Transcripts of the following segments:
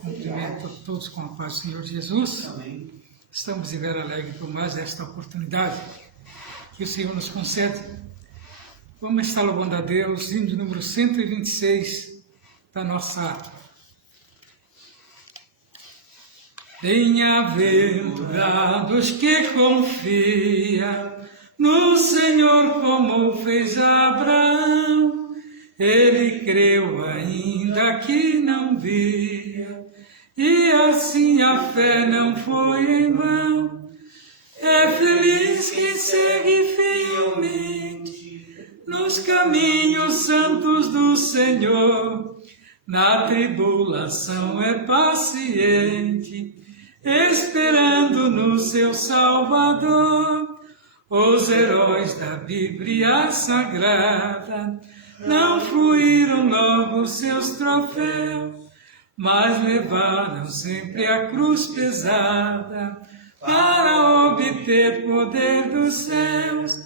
Cumprimento a todos com a paz do Senhor Jesus. Amém. Estamos de vera alegre por mais esta oportunidade que o Senhor nos concede. Vamos estar louvando a Deus, hino número 126 da nossa Bem-aventurados que confia no Senhor como fez Abraão. Ele creu ainda que não via, e assim a fé não foi em vão. É feliz quem segue fielmente nos caminhos santos do Senhor. Na tribulação é paciente, esperando no seu Salvador. Os heróis da Bíblia Sagrada não fruíram logo seus troféus, mas levaram sempre a cruz pesada para obter poder dos céus,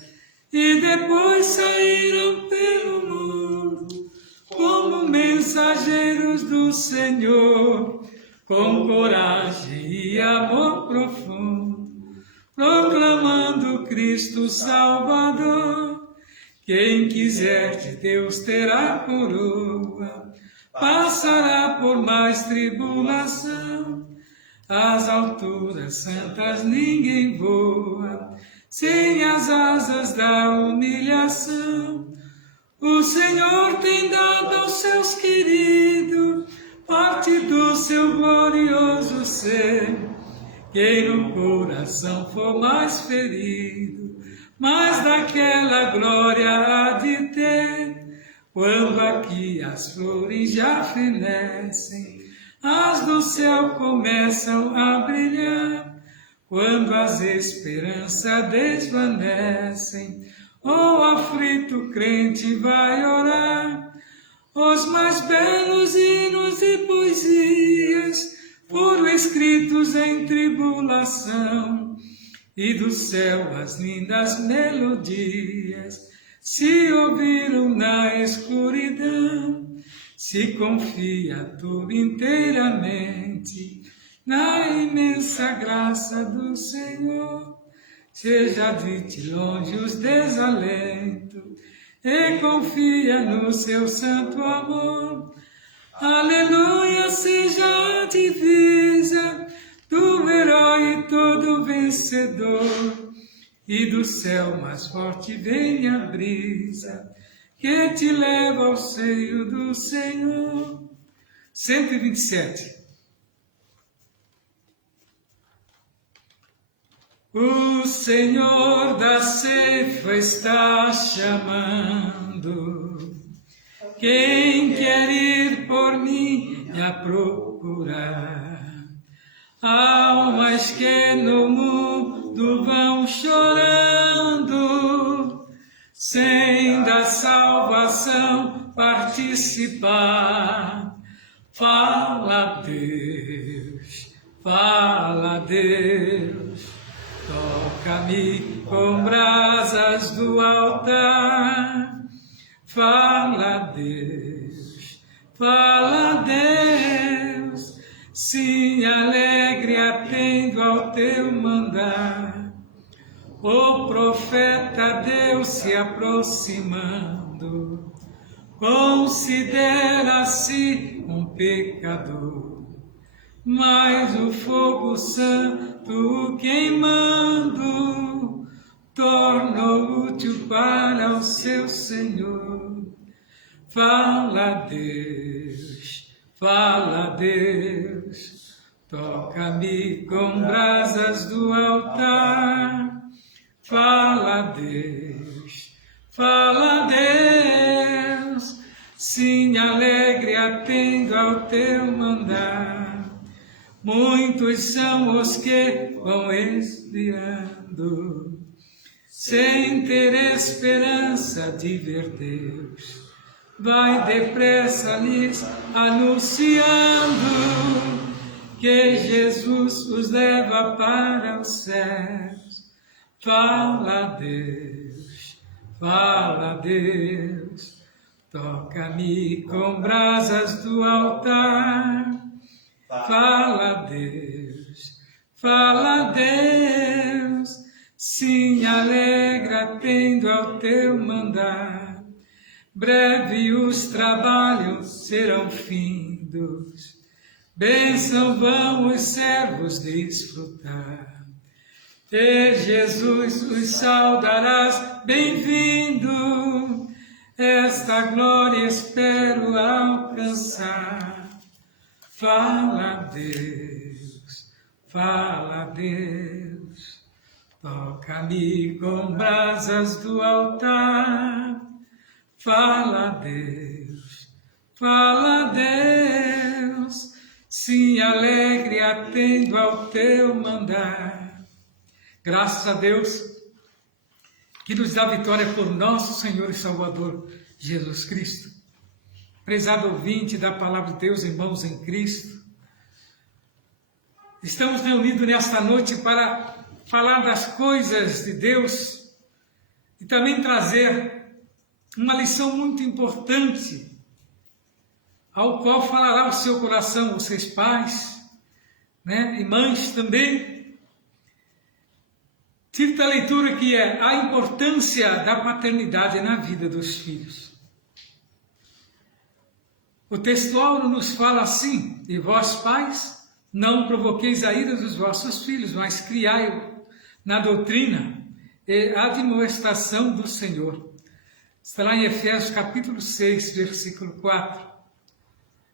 e depois saíram pelo mundo como mensageiros do Senhor, com coragem e amor profundo, proclamando Cristo Salvador. Quem quiser de Deus terá coroa, passará por mais tribulação. Às alturas santas ninguém voa, sem as asas da humilhação. O Senhor tem dado aos seus queridos parte do seu glorioso ser. Quem no coração for mais ferido, mais daquela glória há de ter. Quando aqui as flores já fenecem, as do céu começam a brilhar. Quando as esperanças desvanecem, o aflito crente vai orar. Os mais belos hinos e poesias foram escritos em tribulação, e do céu as lindas melodias se ouviram na escuridão. Se confia tudo inteiramente na imensa graça do Senhor. Seja de ti longe os desalentos e confia no seu santo amor. Aleluia, seja a divisa do herói todo vencedor, e do céu mais forte vem a brisa que te leva ao seio do Senhor. 127. O Senhor da ceifa está chamando, quem quer ir por mim a procurar. Almas que no mundo vão chorando, sem da salvação participar. Fala Deus, toca-me com brasas do altar. Fala Deus, sim, alegre atendo ao teu mandar. O profeta Deus se aproximando, considera-se um pecador, mas o fogo santo queimando tornou útil para o seu Senhor. Fala Deus, toca-me com brasas do altar. Fala Deus, sim, alegre atendo ao teu mandar. Muitos são os que vão esfriando, sem ter esperança de ver Deus. Vai depressa lhes anunciando que Jesus os leva para os céus. Fala Deus, toca-me com brasas do altar. Fala, Deus, sim, alegra tendo ao teu mandar. Breve os trabalhos serão findos, bênção vão os servos desfrutar. E Jesus os saudarás, bem-vindo, esta glória espero alcançar. Fala, Deus, fala, Deus, toca-me com brasas do altar. Fala, Deus, sim, alegre atendo ao teu mandar. Graças a Deus, que nos dá vitória por nosso Senhor e Salvador, Jesus Cristo. Prezado ouvinte da Palavra de Deus, irmãos em Cristo, estamos reunidos nesta noite para falar das coisas de Deus e também trazer uma lição muito importante, ao qual falará o seu coração, vocês pais, e mães também. Título da leitura que é a importância da paternidade na vida dos filhos. O textual nos fala assim: e vós pais, não provoqueis a ira dos vossos filhos, mas criai-o na doutrina e admoestação do Senhor. Está lá em Efésios capítulo 6, versículo 4.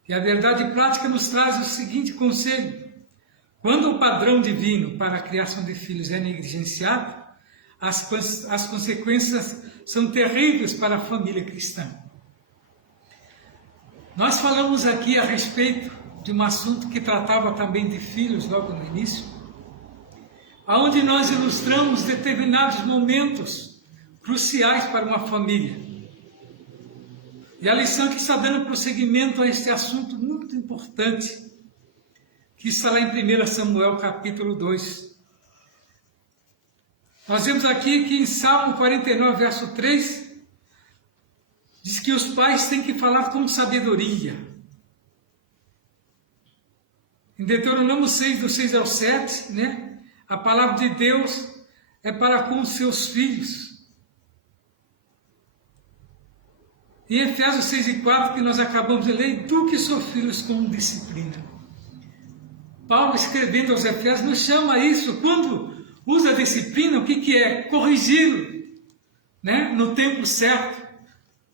E a verdade prática nos traz o seguinte conselho: quando o padrão divino para a criação de filhos é negligenciado, as consequências são terríveis para a família cristã. Nós falamos aqui a respeito de um assunto que tratava também de filhos logo no início, onde nós ilustramos determinados momentos cruciais para uma família. E a lição que está dando prosseguimento a este assunto muito importante, que está lá em 1 Samuel capítulo 2. Nós vemos aqui que em Salmo 49, verso 3, diz que os pais têm que falar com sabedoria. Em Deuteronômio 6, do 6 ao 7, a palavra de Deus é para com os seus filhos. Em Efésios 6 e 4, que nós acabamos de ler, eduque seus filhos com disciplina. Paulo, escrevendo aos Efésios, nos chama a isso. Quando usa disciplina, o que é? Corrigi-lo, no tempo certo.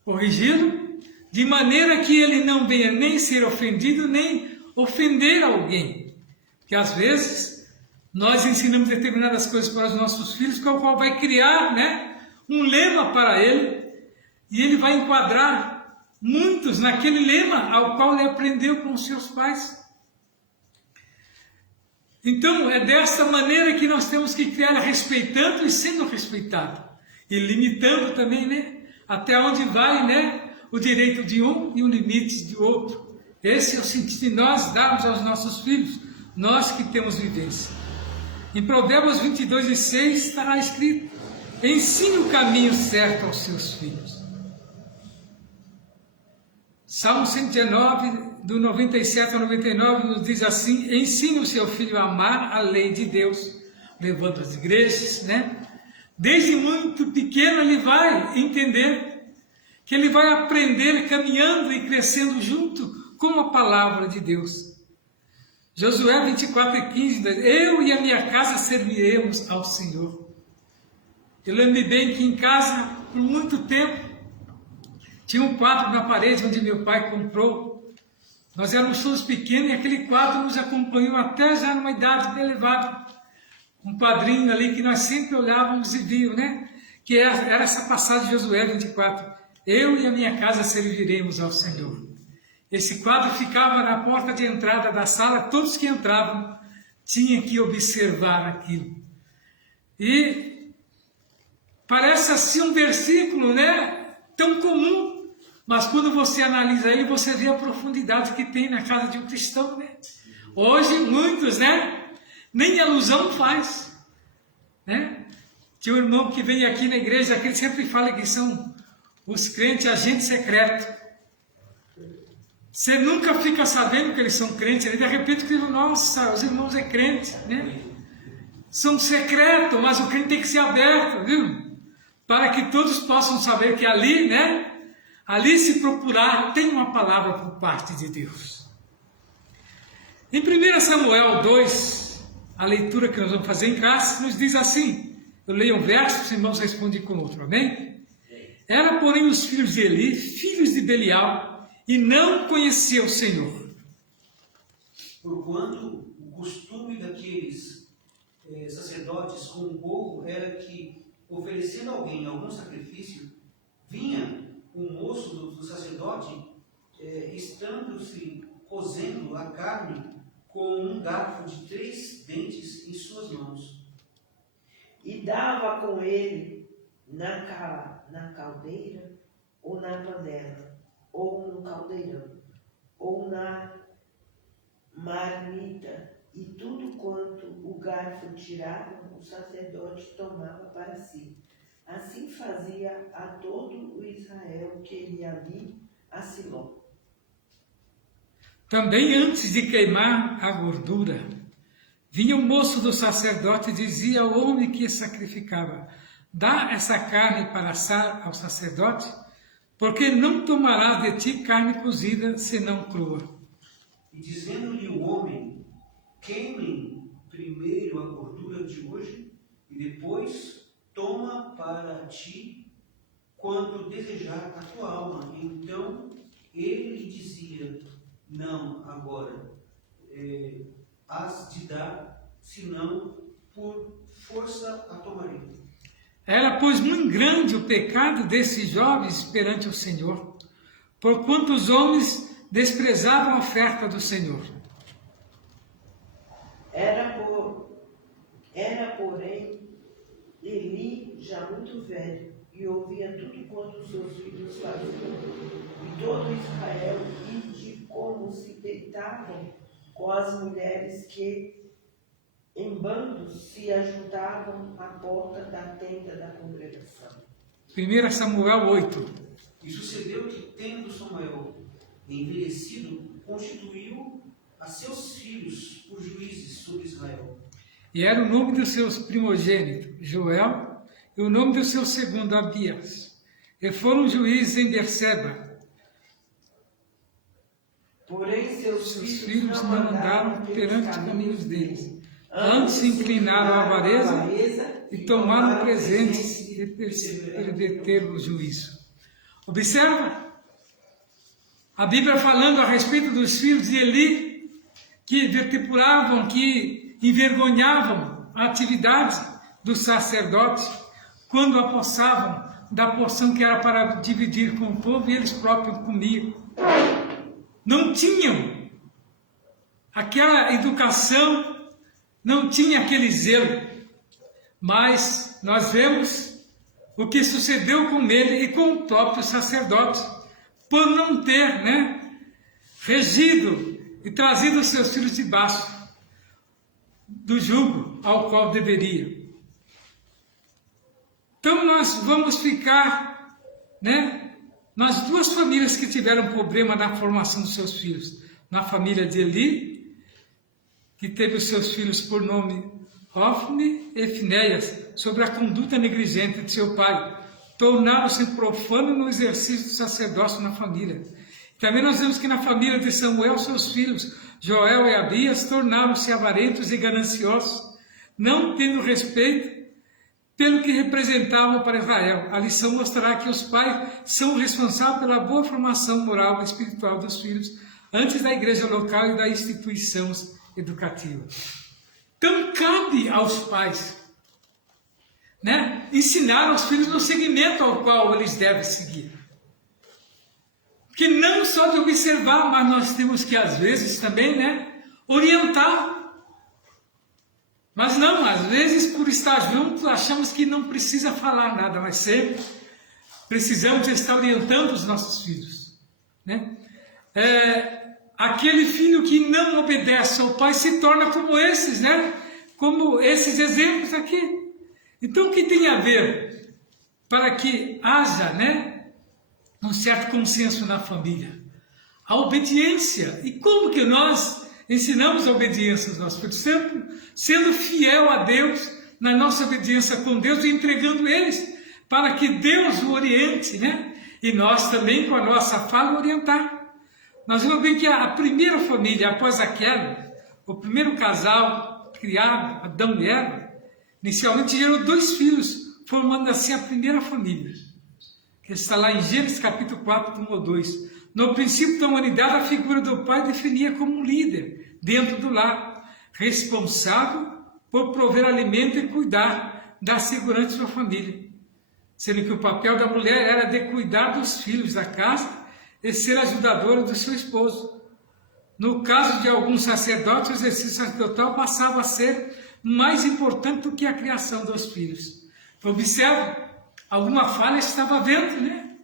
Corrigi-lo de maneira que ele não venha nem ser ofendido, nem ofender alguém. Porque às vezes nós ensinamos determinadas coisas para os nossos filhos, com o qual vai criar um lema para ele, e ele vai enquadrar muitos naquele lema ao qual ele aprendeu com os seus pais. Então, é desta maneira que nós temos que criar, respeitando e sendo respeitado. E limitando também, até onde vai, o direito de um e o limite de outro. Esse é o sentido de nós darmos aos nossos filhos, nós que temos vivência. Em Provérbios 22 e 6 estará escrito: ensine o caminho certo aos seus filhos. Salmo 119, do 97 ao 99, nos diz assim: ensine o seu filho a amar a lei de Deus, levando as igrejas, Desde muito pequeno ele vai entender, que ele vai aprender caminhando e crescendo junto com a palavra de Deus. Josué 24 e 15 diz: eu e a minha casa serviremos ao Senhor. Eu lembro bem que em casa, por muito tempo, tinha um quadro na parede onde meu pai comprou. Nós éramos todos pequenos e aquele quadro nos acompanhou até já numa idade bem elevada. Um quadrinho ali que nós sempre olhávamos e víamos, Que era essa passagem de Josué 24. Eu e a minha casa serviremos ao Senhor. Esse quadro ficava na porta de entrada da sala, todos que entravam tinham que observar aquilo. E parece assim um versículo, tão comum. Mas quando você analisa ele, você vê a profundidade que tem na casa de um cristão, Hoje, muitos, nem alusão faz, Tinha um irmão que vem aqui na igreja, que ele sempre fala que são os crentes agentes secretos. Você nunca fica sabendo que eles são crentes, de repente, nossa, os irmãos é crente, são secretos, mas o crente tem que ser aberto, viu? Para que todos possam saber que ali, né? Ali se procurar, tem uma palavra por parte de Deus. Em 1 Samuel 2, a leitura que nós vamos fazer em casa, nos diz assim, eu leio um verso, os irmãos respondem com outro, amém? Era, porém, os filhos de Eli, filhos de Belial, e não conhecia o Senhor. Porquanto o costume daqueles sacerdotes com o povo era que, oferecendo a alguém algum sacrifício, vinha o moço do sacerdote, estando-se cozendo a carne com um garfo de 3 dentes em suas mãos. E dava com ele na caldeira, ou na panela, ou no caldeirão, ou na marmita, e tudo quanto o garfo tirava, o sacerdote tomava para si. Assim fazia a todo o Israel que ele ali a Siló. Também antes de queimar a gordura, vinha o moço do sacerdote e dizia ao homem que sacrificava: dá essa carne para assar ao sacerdote, porque não tomarás de ti carne cozida, senão crua. E dizendo-lhe o homem: queimem primeiro a gordura de hoje, e depois toma para ti quanto desejar a tua alma. Então ele lhe dizia: não, agora has de dar, senão por força a tomarei. Era, pois, muito grande o pecado desses jovens perante o Senhor, porquanto os homens desprezavam a oferta do Senhor. Era, porém, Eli já muito velho, e ouvia tudo quanto os seus filhos faziam, e todo Israel, e de como se deitavam com as mulheres que em bandos se ajuntavam à porta da tenda da congregação. 1 Samuel 8. E sucedeu que, tendo Samuel envelhecido, constituiu a seus filhos por juízes sobre Israel. E era o nome dos seus primogênitos, Joel, e o nome do seu segundo, Abias. E foram juízes em Berseba. Porém, seus filhos não andaram perante os caminhos deles. Antes se inclinaram à avareza e tomaram presentes e perverteram o juízo. Observa a Bíblia falando a respeito dos filhos de Eli, que vertebulavam, que envergonhavam a atividade do sacerdote quando apossavam da porção que era para dividir com o povo, e eles próprios comiam. Não tinham aquela educação, não tinha aquele zelo, mas nós vemos o que sucedeu com ele e com o próprio sacerdote, por não ter, regido e trazido os seus filhos debaixo do jugo ao qual deveria. Então nós vamos ficar, nas duas famílias que tiveram problema na formação dos seus filhos. Na família de Eli, que teve os seus filhos por nome Hofni e Finéias, sobre a conduta negligente de seu pai, tornaram-se profanos no exercício do sacerdócio na família. Também nós vemos que na família de Samuel, seus filhos, Joel e Abias, tornaram-se avarentos e gananciosos, não tendo respeito pelo que representavam para Israel. A lição mostrará que os pais são responsáveis pela boa formação moral e espiritual dos filhos, antes da igreja local e das instituições educativas. Então, cabe aos pais, ensinar aos filhos no segmento ao qual eles devem seguir. Que não só de observar, mas nós temos que, às vezes, também, orientar. Mas não, às vezes, por estar juntos, achamos que não precisa falar nada, mas sempre precisamos estar orientando os nossos filhos. Aquele filho que não obedece ao pai se torna como esses, como esses exemplos aqui. Então, o que tem a ver para que haja, um certo consenso na família? A obediência. E como que nós ensinamos a obediência aos nossos filhos, sendo fiel a Deus na nossa obediência com Deus e entregando eles para que Deus o oriente, né? E nós também, com a nossa fala, orientar. Nós vamos ver que a primeira família, após a queda, o primeiro casal criado, Adão e Eva, inicialmente gerou 2 filhos, formando assim a primeira família, que está lá em Gênesis capítulo 4, 1 ou 2. No princípio da humanidade, a figura do pai definia como um líder dentro do lar, responsável por prover alimento e cuidar da segurança de sua família, sendo que o papel da mulher era de cuidar dos filhos da casa e ser ajudadora do seu esposo. No caso de alguns sacerdotes, o exercício sacerdotal passava a ser mais importante do que a criação dos filhos. Observe, alguma falha estava havendo, né?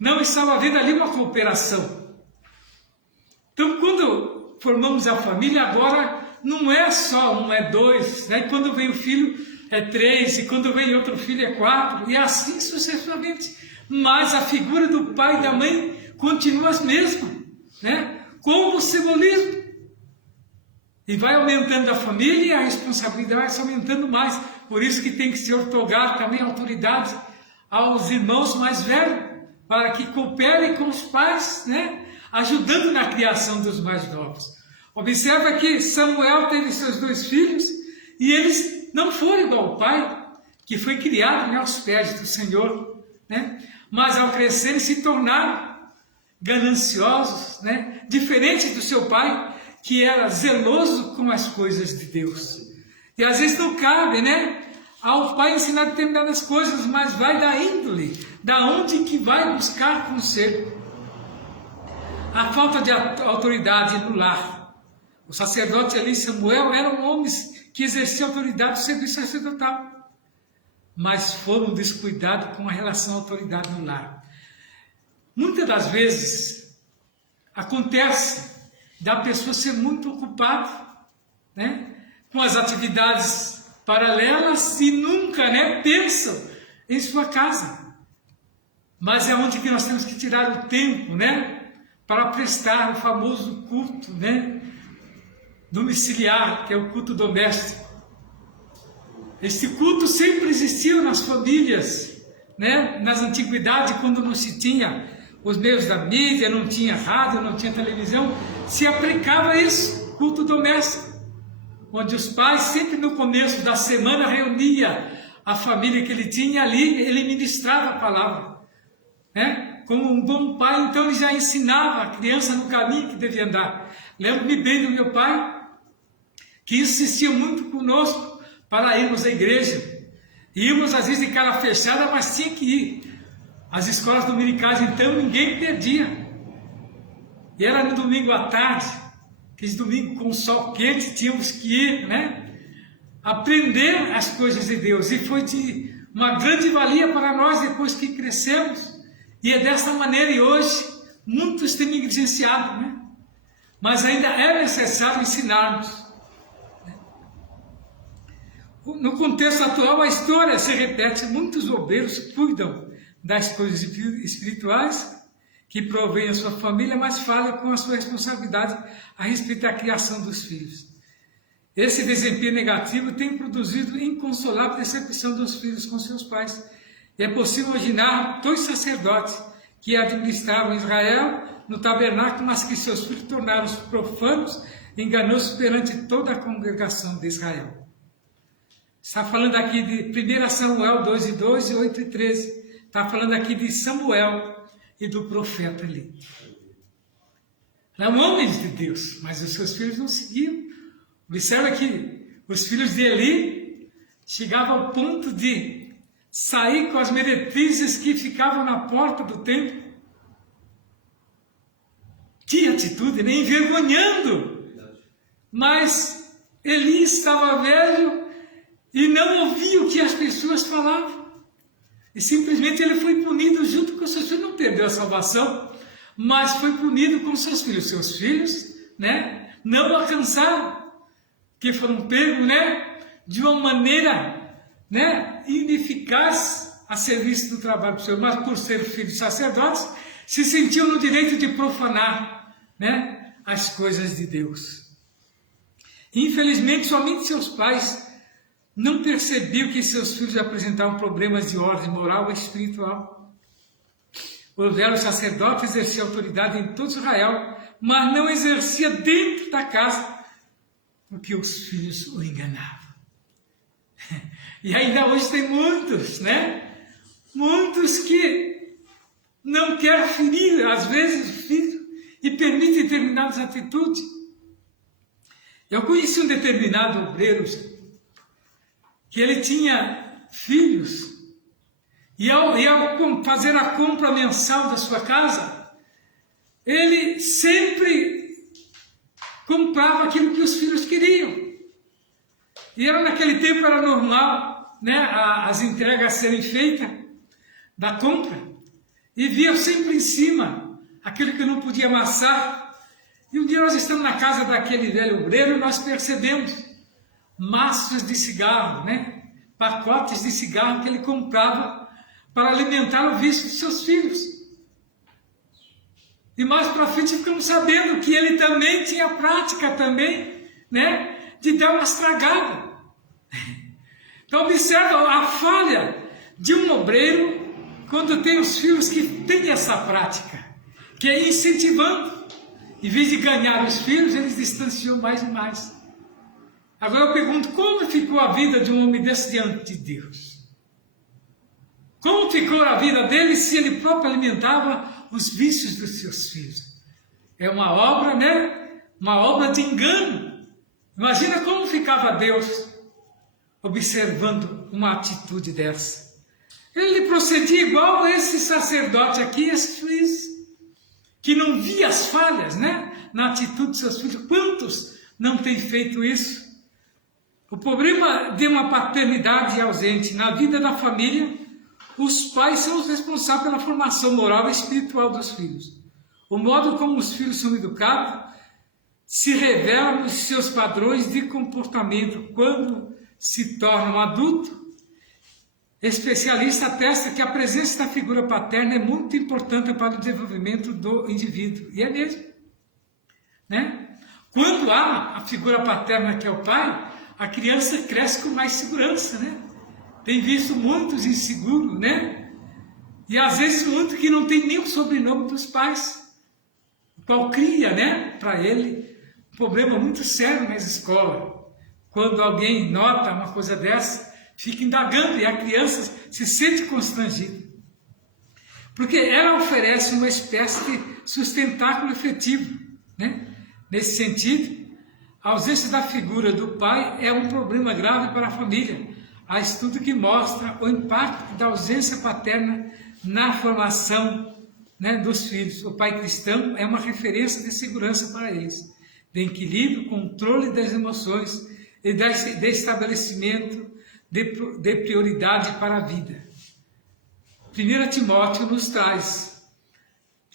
Não estava havendo ali uma cooperação. Então, quando formamos a família, agora não é só um, é 2, né? Quando vem o filho é 3, e quando vem outro filho é 4, e assim sucessivamente. Mas a figura do pai e da mãe continua as mesmas, né? Como o simbolismo. E vai aumentando a família e a responsabilidade vai se aumentando mais. Por isso que tem que ser otorgado também autoridade aos irmãos mais velhos, para que cooperem com os pais, né? Ajudando na criação dos mais novos. Observa que Samuel teve seus 2 filhos e eles não foram igual ao pai, que foi criado, né, aos pés do Senhor, né? Mas ao crescerem se tornaram gananciosos, né? Diferentes do seu pai, que era zeloso com as coisas de Deus. E às vezes não cabe, né, ao pai ensinar determinadas coisas, mas vai da índole, da onde que vai buscar conselho. A falta de autoridade no lar. O sacerdote ali, Samuel, eram homens que exerciam autoridade no serviço sacerdotal, mas foram descuidados com a relação à autoridade no lar. Muitas das vezes acontece da pessoa ser muito ocupada, né, com as atividades paralelas e nunca, né, pensam em sua casa. Mas é onde que nós temos que tirar o tempo, né, para prestar o famoso culto, né, domiciliar, que é o culto doméstico. Este culto sempre existiu nas famílias, né, nas antiguidades, quando não se tinha os meios da mídia, não tinha rádio, não tinha televisão, se aplicava isso, culto doméstico, onde os pais sempre no começo da semana reunia a família que ele tinha ali, ele ministrava a palavra, né? Como um bom pai, então ele já ensinava a criança no caminho que devia andar. Lembro-me bem do meu pai, que insistia muito conosco para irmos à igreja. Íamos às vezes de cara fechada, mas tinha que ir. As escolas dominicais, então, ninguém perdia. E era no domingo à tarde, aquele domingo com o sol quente, tínhamos que ir, né, aprender as coisas de Deus. E foi de uma grande valia para nós depois que crescemos. E é dessa maneira, e hoje, muitos têm negligenciado, né? Mas ainda é necessário ensinarmos. No contexto atual, a história se repete. Muitos obreiros cuidam das coisas espirituais que provém a sua família, mas falham com a sua responsabilidade a respeito da criação dos filhos. Esse desempenho negativo tem produzido inconsolável decepção dos filhos com seus pais. E é possível imaginar 2 sacerdotes que administravam Israel no tabernáculo, mas que seus filhos tornaram-se profanos e enganosos perante toda a congregação de Israel. Está falando aqui de 1 Samuel 2:2 e 8:13. Está falando aqui de Samuel e do profeta ali. Eram homens de Deus, mas os seus filhos não seguiam. Observa que os filhos de Eli chegavam ao ponto de sair com as meretrizes que ficavam na porta do templo. Que atitude, né? Envergonhando. Mas Eli estava velho e não ouvia o que as pessoas falavam. E simplesmente ele foi punido junto com seus filhos. Não perdeu a salvação, mas foi punido com seus filhos. Seus filhos, né, não alcançaram, que foram pegos, né, de uma maneira, né, ineficaz a serviço do trabalho do Senhor. Mas por ser filhos de sacerdotes, se sentiam no direito de profanar, né, as coisas de Deus. Infelizmente, somente seus pais não percebiam que seus filhos apresentavam problemas de ordem moral e espiritual. O velho sacerdote exercia autoridade em todo Israel, mas não exercia dentro da casa, porque os filhos o enganavam. E ainda hoje tem muitos, né? Muitos que não querem ferir, às vezes, o filho e permitem determinadas atitudes. Eu conheci um determinado obreiro que ele tinha filhos e ao fazer a compra mensal da sua casa, ele sempre comprava aquilo que os filhos queriam. E naquele tempo era normal, né, as entregas serem feitas da compra, e via sempre em cima aquilo que não podia amassar. E um dia nós estamos na casa daquele velho obreiro e nós percebemos maços de cigarro, né, pacotes de cigarro que ele comprava para alimentar o vício de seus filhos. E mais para frente ficamos sabendo que ele também tinha prática também, né, de dar uma estragada. Então observa a falha de um obreiro quando tem os filhos que têm essa prática, que é incentivando. Em vez de ganhar os filhos, eles distanciam mais e mais. Agora eu pergunto, como ficou a vida de um homem desse diante de Deus? Como ficou a vida dele se ele próprio alimentava os vícios dos seus filhos? É uma obra, né? Uma obra de engano. Imagina como ficava Deus observando uma atitude dessa. Ele procedia igual a esse sacerdote aqui, esse juiz, que não via as falhas, né, na atitude de seus filhos. Quantos não têm feito isso? O problema de uma paternidade ausente na vida da família, os pais são os responsáveis pela formação moral e espiritual dos filhos. O modo como os filhos são educados se revela nos seus padrões de comportamento. Quando se tornam adultos, especialista atesta que a presença da figura paterna é muito importante para o desenvolvimento do indivíduo. E é mesmo, né? Quando há a figura paterna, que é o pai, a criança cresce com mais segurança, né? Tem visto muitos inseguros, né? E às vezes muitos que não tem nem o sobrenome dos pais, o qual cria, né, para ele um problema muito sério na escola. Quando alguém nota uma coisa dessa, fica indagando e a criança se sente constrangida. Porque ela oferece uma espécie de sustentáculo efetivo, né? Nesse sentido, a ausência da figura do pai é um problema grave para a família. Há estudo que mostra o impacto da ausência paterna na formação, né, dos filhos. O pai cristão é uma referência de segurança para eles, de equilíbrio, controle das emoções e de estabelecimento de prioridade para a vida. 1 Timóteo nos traz,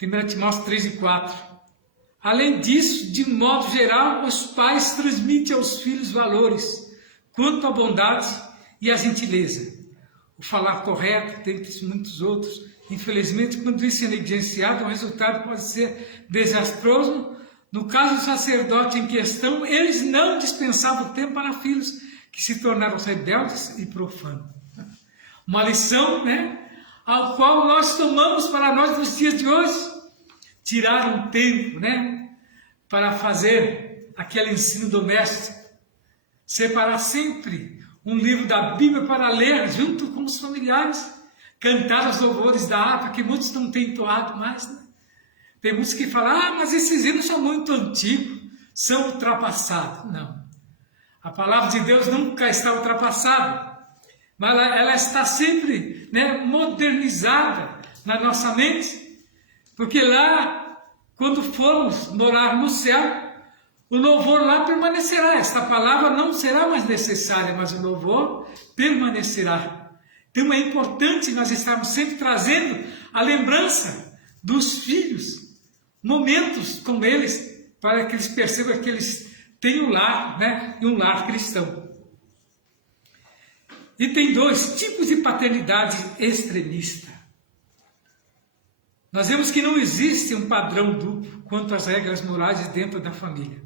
1 Timóteo 3 e 4. Além disso, de modo geral, os pais transmitem aos filhos valores quanto à bondade e à gentileza. O falar correto, dentre muitos outros. Infelizmente, quando isso é negligenciado, o resultado pode ser desastroso. No caso do sacerdote em questão, eles não dispensavam tempo para filhos que se tornaram rebeldes e profanos. Uma lição, né, ao qual nós tomamos para nós nos dias de hoje. Tirar um tempo, né, para fazer aquele ensino doméstico. Separar sempre um livro da Bíblia para ler junto com os familiares. Cantar os louvores da harpa, que muitos não têm entoado mais, né? Tem muitos que falam, mas esses hinos são muito antigos, são ultrapassados. Não. A palavra de Deus nunca está ultrapassada, mas ela está sempre, né, modernizada na nossa mente, porque lá, quando formos morar no céu, o louvor lá permanecerá. Esta palavra não será mais necessária, mas o louvor permanecerá. Então é importante nós estarmos sempre trazendo a lembrança dos filhos, momentos com eles, para que eles percebam que eles têm um lar, né, e um lar cristão. E tem dois tipos de paternidade extremista. Nós vemos que não existe um padrão duplo quanto às regras morais dentro da família.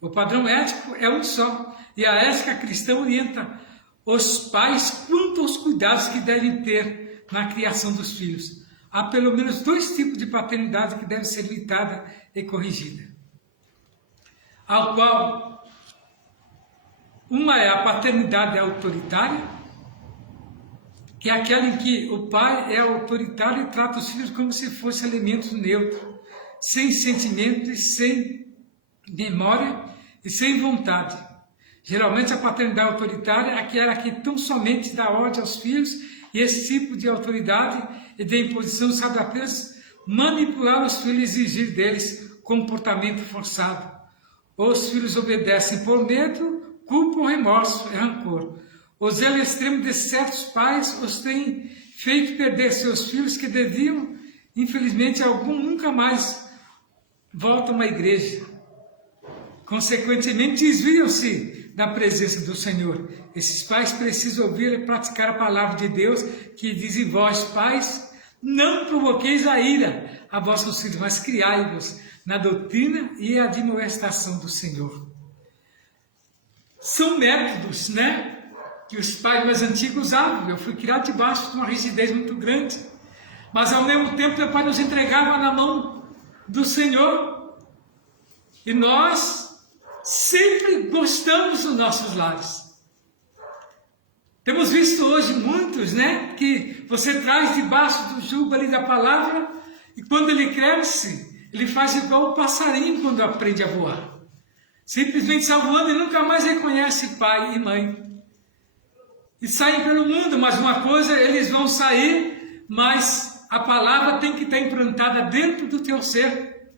O padrão ético é um só, e a ética cristã orienta os pais quanto aos cuidados que devem ter na criação dos filhos. Há pelo menos 2 tipos de paternidade que devem ser evitada e corrigida. Ao qual, uma é a paternidade autoritária, que é aquela em que o pai é autoritário e trata os filhos como se fossem elementos neutros, sem sentimentos, sem memória e sem vontade. Geralmente a paternidade autoritária é aquela que tão somente dá ordem aos filhos, e esse tipo de autoridade e de imposição sabe apenas manipular os filhos e exigir deles comportamento forçado. Os filhos obedecem por medo, culpa ou remorso e rancor. O zelo extremo de certos pais os tem feito perder seus filhos que deviam, infelizmente, alguns nunca mais voltam à igreja. Consequentemente, desviam-se da presença do Senhor. Esses pais precisam ouvir e praticar a palavra de Deus, que diz: em vós, pais, não provoqueis a ira a vossos filhos, mas criai-vos na doutrina e admoestação do Senhor. São métodos, né, que os pais mais antigos usavam. Eu fui criado debaixo de uma rigidez muito grande, mas ao mesmo tempo o pai nos entregava na mão do Senhor, e nós sempre gostamos dos nossos lares. Temos visto hoje muitos, né, que você traz debaixo do jugo ali da palavra, e quando ele cresce, ele faz igual o passarinho quando aprende a voar. Simplesmente está voando e nunca mais reconhece pai e mãe. E saem pelo mundo, mas uma coisa, eles vão sair, mas a palavra tem que estar implantada dentro do teu ser,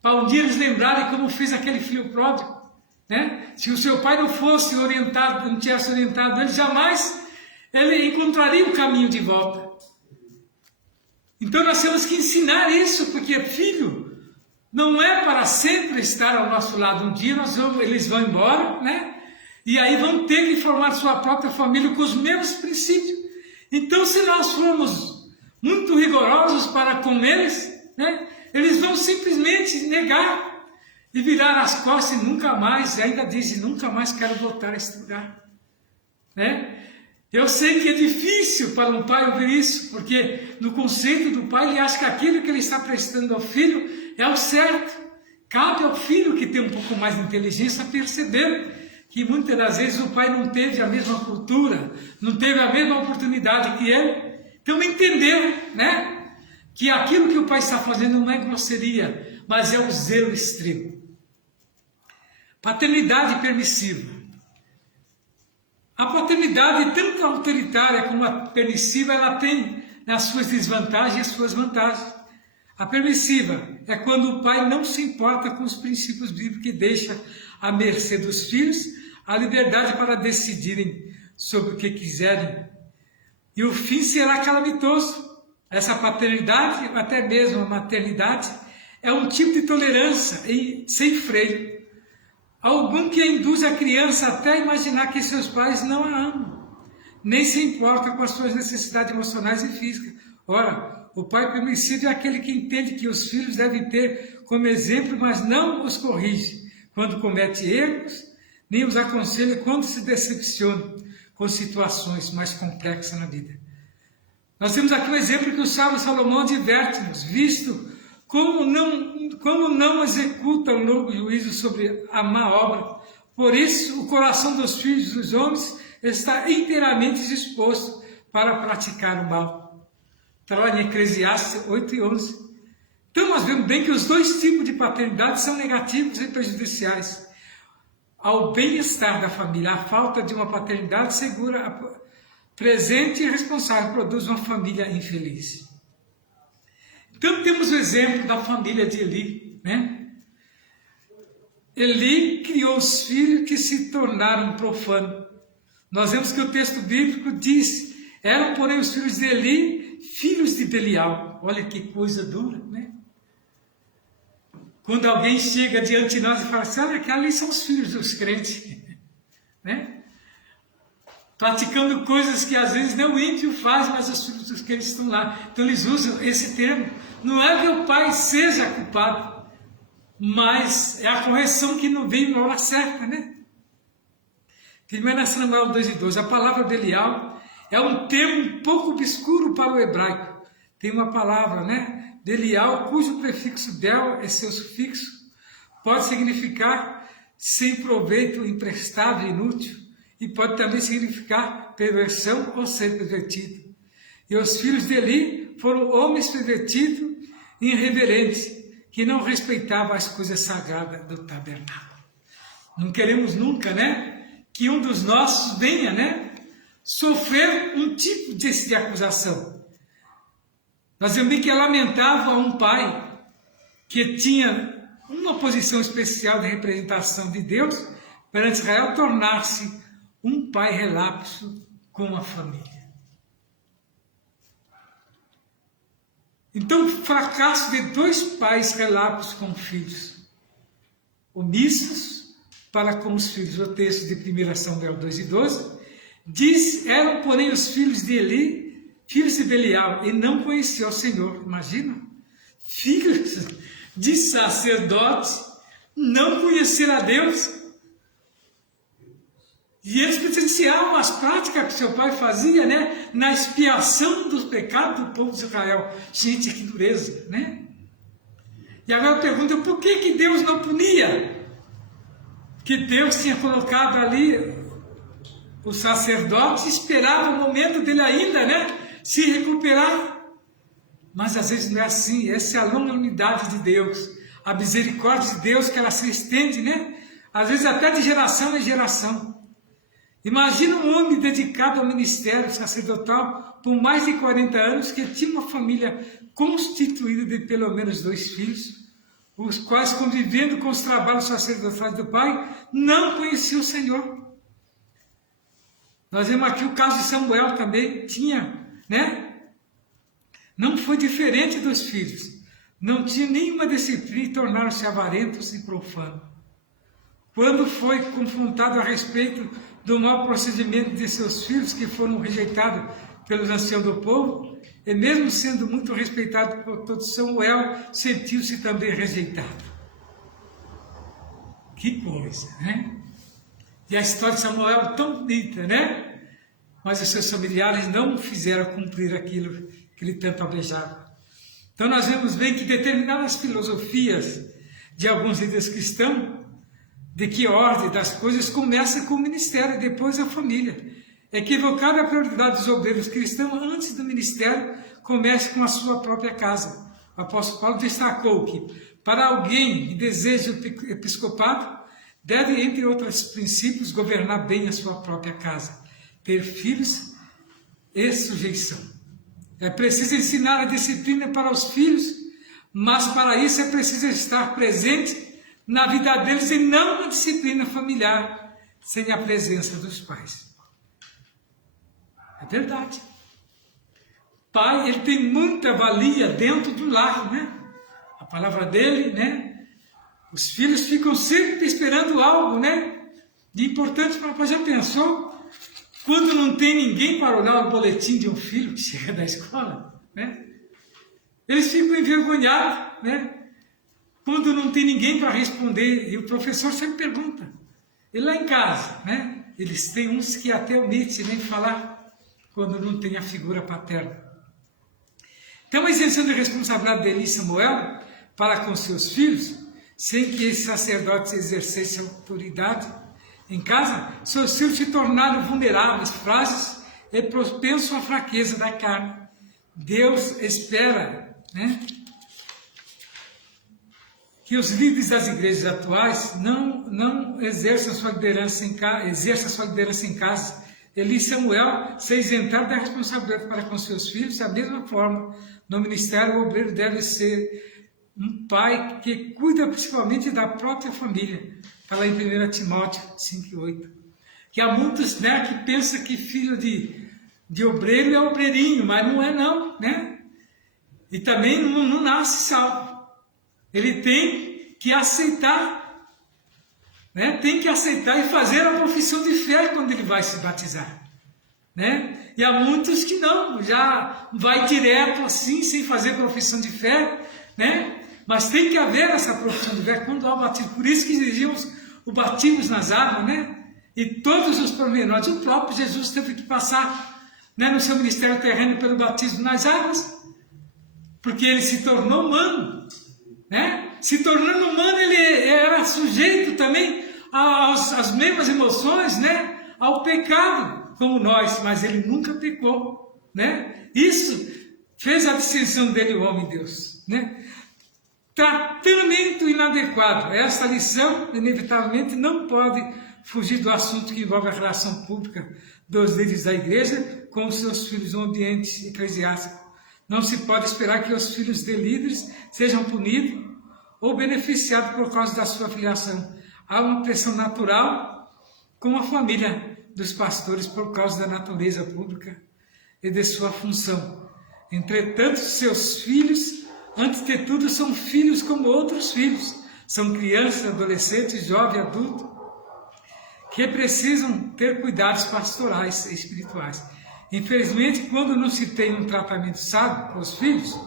para um dia eles lembrarem como fez aquele filho pródigo, né? Se o seu pai não fosse orientado, não tivesse orientado ele, jamais ele encontraria o caminho de volta. Então nós temos que ensinar isso, porque filho não é para sempre estar ao nosso lado. Um dia eles vão embora, né? E aí vão ter que formar sua própria família com os mesmos princípios. Então, se nós formos muito rigorosos para com eles, né, eles vão simplesmente negar e virar as costas e nunca mais, e ainda dizem: nunca mais quero voltar a esse lugar. Né? Eu sei que é difícil para um pai ouvir isso, porque no conceito do pai ele acha que aquilo que ele está prestando ao filho é o certo. Cabe ao filho, que tem um pouco mais de inteligência, perceber que muitas das vezes o pai não teve a mesma cultura, não teve a mesma oportunidade que ele. Então entender, né, que aquilo que o pai está fazendo não é grosseria, mas é o zelo extremo. Paternidade permissiva. A paternidade, tanto autoritária como a permissiva, ela tem as suas desvantagens e as suas vantagens. A permissiva é quando o pai não se importa com os princípios bíblicos e deixa à mercê dos filhos a liberdade para decidirem sobre o que quiserem. E o fim será calamitoso. Essa paternidade, até mesmo a maternidade, é um tipo de tolerância sem freio. Algum que induz a criança até a imaginar que seus pais não a amam, nem se importa com as suas necessidades emocionais e físicas. Ora, o pai permissivo é aquele que entende que os filhos devem ter como exemplo, mas não os corrige quando comete erros, nem os aconselha quando se decepciona com situações mais complexas na vida. Nós temos aqui um exemplo que o sábio Salomão adverte-nos, visto como não executa o longo juízo sobre a má obra. Por isso, o coração dos filhos dos homens está inteiramente disposto para praticar o mal. Está lá em Eclesiastes 8:11. Então nós vemos bem que os 2 tipos de paternidade são negativos e prejudiciais ao bem-estar da família. A falta de uma paternidade segura, presente e responsável produz uma família infeliz. Então temos o exemplo da família de Eli, né? Eli criou os filhos que se tornaram profanos. Nós vemos que o texto bíblico diz: eram, porém, os filhos de Eli, filhos de Belial. Olha que coisa dura, né? Quando alguém chega diante de nós e fala assim: olha, que ali são os filhos dos crentes, né? praticando coisas que às vezes nem o ímpio faz, mas os filhos dos que eles estão lá. Então eles usam esse termo. Não é que o pai seja culpado, mas é a correção que não vem na hora certa, né? 1 Samuel 2:12, a palavra Belial é um termo um pouco obscuro para o hebraico. Tem uma palavra, né? Belial, cujo prefixo Bel é seu sufixo, pode significar sem proveito, emprestado, inútil, e pode também significar perversão ou ser pervertido. E os filhos de Eli foram homens pervertidos e irreverentes, que não respeitavam as coisas sagradas do tabernáculo. Não queremos nunca, né, que um dos nossos venha, né, sofrer um tipo de acusação. Nós vemos que é lamentável um pai que tinha uma posição especial de representação de Deus perante Israel tornar-se um pai relapso com a família. Então, o fracasso de dois pais relapsos com filhos, omissos para com os filhos. O texto de 1 Samuel 2:12 diz: eram, porém, os filhos de Eli, filhos de Belial, e não conheciam o Senhor. Imagina, filhos de sacerdote não conhecer a Deus. E eles presenciavam as práticas que seu pai fazia, né, na expiação dos pecados do povo de Israel. Gente, que dureza, né? E agora eu pergunto, por que Deus não punia? Que Deus tinha colocado ali o sacerdote, esperava o momento dele ainda, né, se recuperar. Mas às vezes não é assim. Essa é a longanimidade de Deus, a misericórdia de Deus, que ela se estende, né, às vezes até de geração em geração. Imagina um homem dedicado ao ministério sacerdotal por mais de 40 anos, que tinha uma família constituída de pelo menos 2 filhos, os quais, convivendo com os trabalhos sacerdotais do pai, não conheciam o Senhor. Nós vemos aqui o caso de Samuel também, tinha, né? Não foi diferente dos filhos, não tinha nenhuma disciplina e tornaram-se avarentos e profanos. Quando foi confrontado a respeito do mau procedimento de seus filhos, que foram rejeitados pelos anciãos do povo, e mesmo sendo muito respeitado por todos, Samuel sentiu-se também rejeitado. Que coisa, né? E a história de Samuel é tão bonita, né? Mas os seus familiares não fizeram cumprir aquilo que ele tanto almejava. Então nós vemos bem que determinadas filosofias de alguns líderes cristãos, de que a ordem das coisas começa com o ministério e depois a família. Equivocada a prioridade dos obreiros cristãos antes do ministério, comece com a sua própria casa. O apóstolo Paulo destacou que, para alguém que deseja o episcopado, deve, entre outros princípios, governar bem a sua própria casa, ter filhos e sujeição. É preciso ensinar a disciplina para os filhos, mas para isso é preciso estar presente na vida deles e não na disciplina familiar, sem a presença dos pais. É verdade. Pai, ele tem muita valia dentro do lar, né? A palavra dele, né? Os filhos ficam sempre esperando algo, né, de importante para o pai. Já pensou? Quando não tem ninguém para olhar o boletim de um filho que chega da escola, né? Eles ficam envergonhados, né? Quando não tem ninguém para responder, e o professor sempre pergunta. E lá em casa, né? Eles têm uns que até omitem nem falar quando não tem a figura paterna. Então, a isenção de responsabilidade de Eli e Samuel para com seus filhos, sem que esses sacerdotes exercessem autoridade em casa, seus filhos se tornaram vulneráveis, frágeis e propensos à fraqueza da carne. Deus espera, né, que os líderes das igrejas atuais não exerçam sua liderança em casa. Eli e Samuel se isentaram da responsabilidade para com seus filhos. Da mesma forma, no ministério, o obreiro deve ser um pai que cuida principalmente da própria família. Está lá em 1 Timóteo 5:8. Que há muitos, né, que pensam que filho de obreiro é obreirinho, mas não é não, né? E também não nasce salvo. Ele tem que aceitar, né? Tem que aceitar e fazer a profissão de fé quando ele vai se batizar. né? E há muitos que não, já vai direto assim, sem fazer profissão de fé, né? Mas tem que haver essa profissão de fé quando há o batismo. Por isso que exigimos o batismo nas águas, né? E todos os pormenores. O próprio Jesus teve que passar, né, no seu ministério terreno pelo batismo nas águas, porque ele se tornou humano, né? Se tornando humano, ele era sujeito também às mesmas emoções, né? Ao pecado, como nós, mas ele nunca pecou, né? Isso fez a distinção dele, o homem e Deus, né? Tratamento inadequado. Esta lição, inevitavelmente, não pode fugir do assunto que envolve a relação pública dos líderes da igreja com os seus filhos no ambiente eclesiástico. Não se pode esperar que os filhos de líderes sejam punidos ou beneficiados por causa da sua filiação. Há uma pressão natural com a família dos pastores por causa da natureza pública e de sua função. Entretanto, seus filhos, antes de tudo, são filhos como outros filhos. São crianças, adolescentes, jovens, adultos, que precisam ter cuidados pastorais e espirituais. Infelizmente, quando não se tem um tratamento sábio com os filhos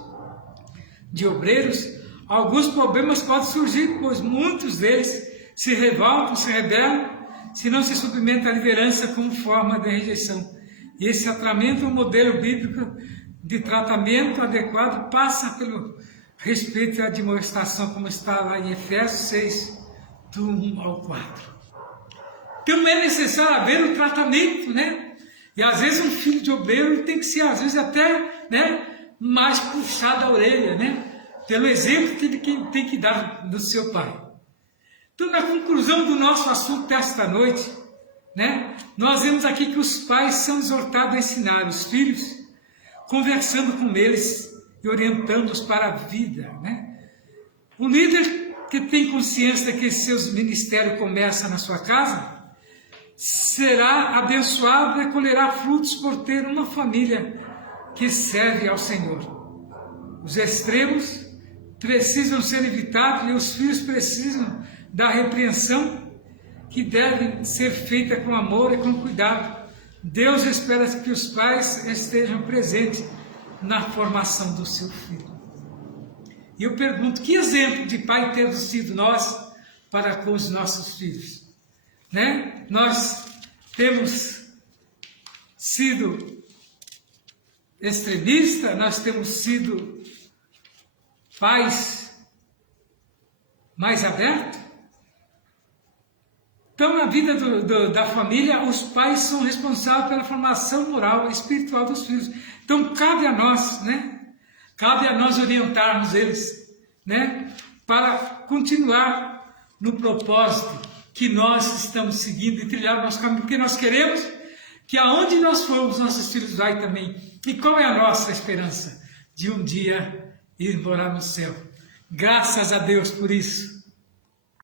de obreiros, alguns problemas podem surgir, pois muitos deles se revoltam, se rebelam, se não se submetem à liderança como forma de rejeição. E esse tratamento, o modelo bíblico de tratamento adequado, passa pelo respeito e admoestação, como está lá em Efésios 6, do 1 ao 4. Então é necessário haver um tratamento, né? E às vezes um filho de obreiro tem que ser, às vezes até, né, mais puxado a orelha, né? Pelo exemplo que ele tem que dar do seu pai. Então, na conclusão do nosso assunto desta noite, né, nós vemos aqui que os pais são exortados a ensinar os filhos, conversando com eles e orientando-os para a vida, né? O líder que tem consciência de que seus ministérios começam na sua casa, será abençoado e colherá frutos por ter uma família que serve ao Senhor. Os extremos precisam ser evitados e os filhos precisam da repreensão que deve ser feita com amor e com cuidado. Deus espera que os pais estejam presentes na formação do seu filho. E eu pergunto, que exemplo de pai temos sido nós para com os nossos filhos? Né? Nós temos sido extremistas, nós temos sido pais mais abertos. Então, na vida da família, os pais são responsáveis pela formação moral e espiritual dos filhos. Então, cabe a nós, né? Cabe a nós orientarmos eles, né? Para continuar no propósito que nós estamos seguindo e trilhar o nosso caminho, porque nós queremos que aonde nós formos, nossos filhos vão também. E qual é a nossa esperança? De um dia ir morar no céu. Graças a Deus por isso.